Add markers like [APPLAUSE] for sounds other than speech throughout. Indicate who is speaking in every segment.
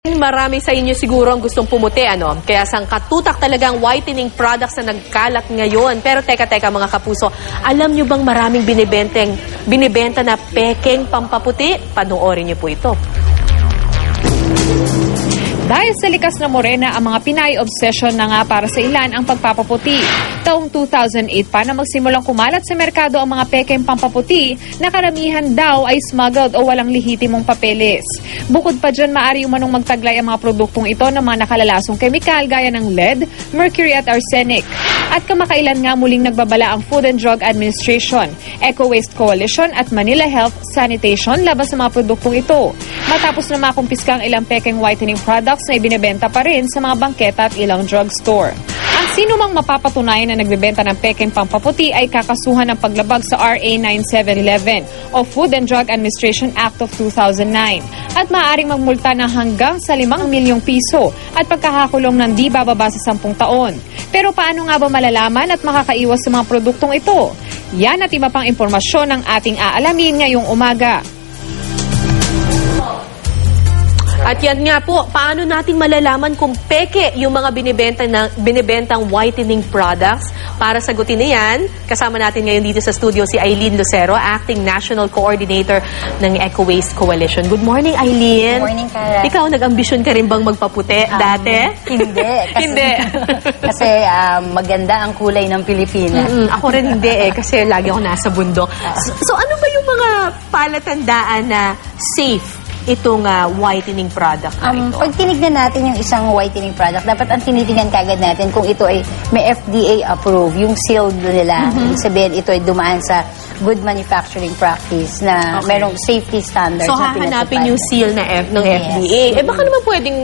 Speaker 1: Marami sa inyo siguro ang gustong pumuti, ano? Kaya sang katutak talagang whitening products na nagkalat ngayon. Pero teka, teka mga kapuso, alam nyo bang maraming binibenteng, binibenta na pekeng pampaputi? Panoorin nyo po ito.
Speaker 2: Dahil sa likas na morena, ang mga Pinay obsession na nga para sa ilan ang pagpapaputi. Taong 2008 pa na magsimulang kumalat sa merkado ang mga pekeng pampaputi na karamihan daw ay smuggled o walang lehitimong papeles. Bukod pa dyan, maaari umanong magtaglay ang mga produktong ito ng mga nakalalasong kemikal gaya ng lead, mercury at arsenic. At kamakailan nga muling nagbabala ang Food and Drug Administration, Eco Waste Coalition at Manila Health Sanitation laban sa mga produktong ito. Matapos na makumpiska ang ilang pekeng whitening products na ibinebenta pa rin sa mga bangketa at ilang drugstore. Ang sino mang mapapatunayan na nagbebenta ng pekeng pampaputi ay kakasuhan ng paglabag sa RA 9711 o Food and Drug Administration Act of 2009 at maaaring magmulta ng hanggang sa 5 milyong piso at pagkakakulong ng di bababa sa 10 taon. Pero paano nga ba malalaman at makakaiwas sa mga produktong ito? Yan at iba pang impormasyon ang ating aalamin ngayong umaga.
Speaker 1: At yan nga po, paano natin malalaman kung peke yung mga binibenta ng, binibentang whitening products? Para sagutin na yan, kasama natin ngayon dito sa studio si Eileen Lucero, Acting National Coordinator ng Eco Waste Coalition. Good morning, Eileen.
Speaker 3: Good morning, Cara.
Speaker 1: Ikaw, nag-ambisyon ka rin bang magpaputi
Speaker 3: Um,
Speaker 1: dati?
Speaker 3: Hindi. [LAUGHS] Kasi,
Speaker 1: Hindi. [LAUGHS]
Speaker 3: kasi um, maganda ang kulay ng Pilipinas.
Speaker 1: Mm, ako rin hindi eh, kasi lagi ako nasa bundok. So, so ano ba yung mga palatandaan na safe itong ah, whitening product na
Speaker 3: Um,
Speaker 1: ito?
Speaker 3: pag tinignan natin yung isang whitening product, dapat ang tinitingnan kagad natin kung ito ay may FDA approved, yung sealed nila.
Speaker 1: Mm-hmm.
Speaker 3: Ibig sabihin, ito ay dumaan sa good manufacturing practice na
Speaker 1: Okay.
Speaker 3: merong safety standards
Speaker 1: So,
Speaker 3: na
Speaker 1: hahanapin yung seal na F ng
Speaker 3: Yes.
Speaker 1: FDA. Eh, baka naman pwedeng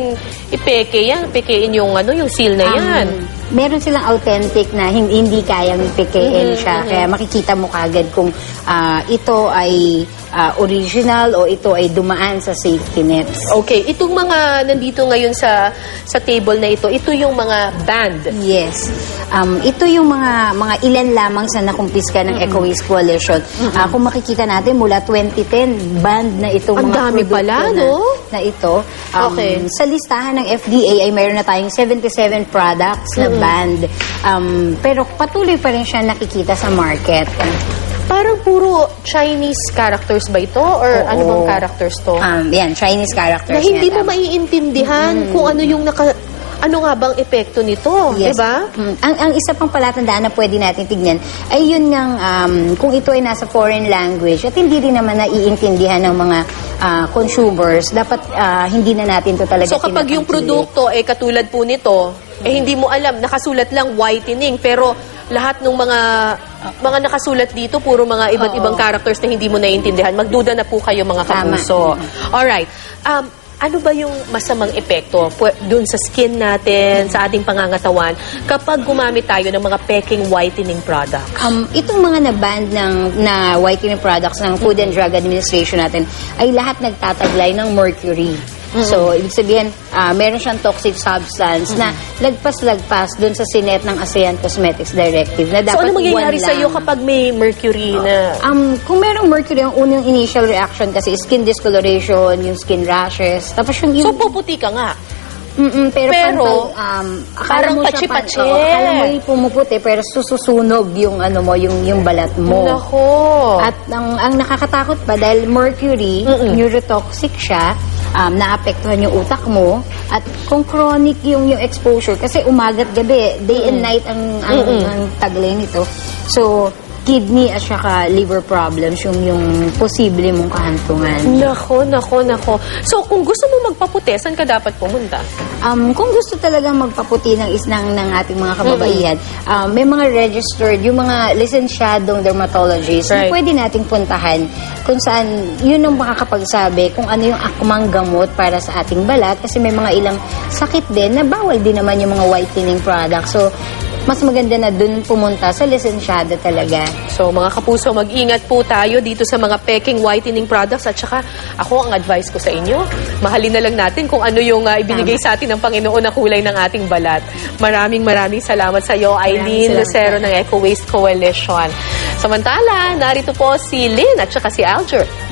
Speaker 1: ipeke yan. Pekein yung, ano, yung seal na yan.
Speaker 3: Meron silang authentic na hindi, hindi kayang pikein
Speaker 1: Mhm,
Speaker 3: siya. Kaya makikita mo kagad kung ah, ito ay ah, original o ito ay dumaan sa safety nets.
Speaker 1: Okay, itong mga nandito ngayon sa sa table na ito, ito yung mga band.
Speaker 3: Yes. Um, ito yung mga mga ilan lamang sa nakumpiska ng Eco Waste Coalition. Ah, kung makikita natin mula 2010, banned na itong
Speaker 1: Ang
Speaker 3: mga
Speaker 1: dami pala,
Speaker 3: na,
Speaker 1: no?
Speaker 3: Na ito. Um,
Speaker 1: Okay.
Speaker 3: Sa listahan ng FDA ay mayroon na tayong 77 products na banned. Um, pero patuloy pa rin siya nakikita sa market.
Speaker 1: Parang puro Chinese characters ba ito? Or
Speaker 3: Oo.
Speaker 1: ano bang characters to?
Speaker 3: Um, yan, Chinese characters.
Speaker 1: na hindi mo maiintindihan kung ano yung naka... Ano nga bang epekto nito?
Speaker 3: Yes.
Speaker 1: Diba?
Speaker 3: Mm. Ang, ang isa pang palatandaan na pwede natin tignan ay yun ngang um, kung ito ay nasa foreign language at hindi rin naman naiintindihan ng mga ah, consumers, dapat ah, hindi na natin to talaga
Speaker 1: So kapag yung produkto eh katulad po nito, eh hindi mo alam, nakasulat lang whitening, pero lahat ng mga mga nakasulat dito, puro mga iba't
Speaker 3: Oo.
Speaker 1: ibang characters na hindi mo naiintindihan. Magduda na po kayo mga kapuso. Alright. Um, ano ba yung masamang epekto dun sa skin natin, sa ating pangangatawan, kapag gumamit tayo ng mga peking whitening product?
Speaker 3: Um, itong mga na-ban ng na whitening products ng Food and Drug Administration natin ay lahat nagtataglay ng mercury. So, ibig sabihin, ah, meron siyang toxic substance na lagpas-lagpas dun sa sinet ng ASEAN Cosmetics Directive na
Speaker 1: So
Speaker 3: dapat
Speaker 1: ano mangyayari sa iyo kapag may mercury na...
Speaker 3: Um, kung merong mercury, ang unang initial reaction kasi skin discoloration, yung skin rashes, tapos yung...
Speaker 1: So puputi ka nga.
Speaker 3: Mm-mm, pero,
Speaker 1: pero,
Speaker 3: pantay, um, akala
Speaker 1: parang
Speaker 3: mo siya pan- oo, akala mo yung pumuputi, pero sususunog yung ano mo, yung, yung balat mo.
Speaker 1: Nako.
Speaker 3: At ang, ang nakakatakot pa dahil mercury,
Speaker 1: Mm-mm.
Speaker 3: neurotoxic siya, um, naapektuhan yung utak mo at kung chronic yung yung exposure kasi umaga't gabi, day and night ang ang,
Speaker 1: Mm-mm.
Speaker 3: ang taglay nito. So kidney at saka liver problems yung yung posible mong kahantungan.
Speaker 1: Nako, nako, nako. So, kung gusto mo magpaputi, saan ka dapat pumunta?
Speaker 3: Um, kung gusto talaga magpaputi ng isnang ng ating mga kababaihan, um, may mga registered, yung mga lisensyadong dermatologists
Speaker 1: Right.
Speaker 3: na pwede nating puntahan kung saan yun ang makakapagsabi kung ano yung akmang gamot para sa ating balat kasi may mga ilang sakit din na bawal din naman yung mga whitening products. So, mas maganda na dun pumunta sa lisensyado talaga.
Speaker 1: So, mga kapuso, mag-ingat po tayo dito sa mga peking whitening products. At saka, ako, ang advice ko sa inyo, mahalin na lang natin kung ano yung ah, ibinigay sa atin ng Panginoon na kulay ng ating balat. Maraming maraming salamat sa iyo, Eileen. Lucero ng Eco Waste Coalition. Samantala, narito po si Lynn at saka si Alger.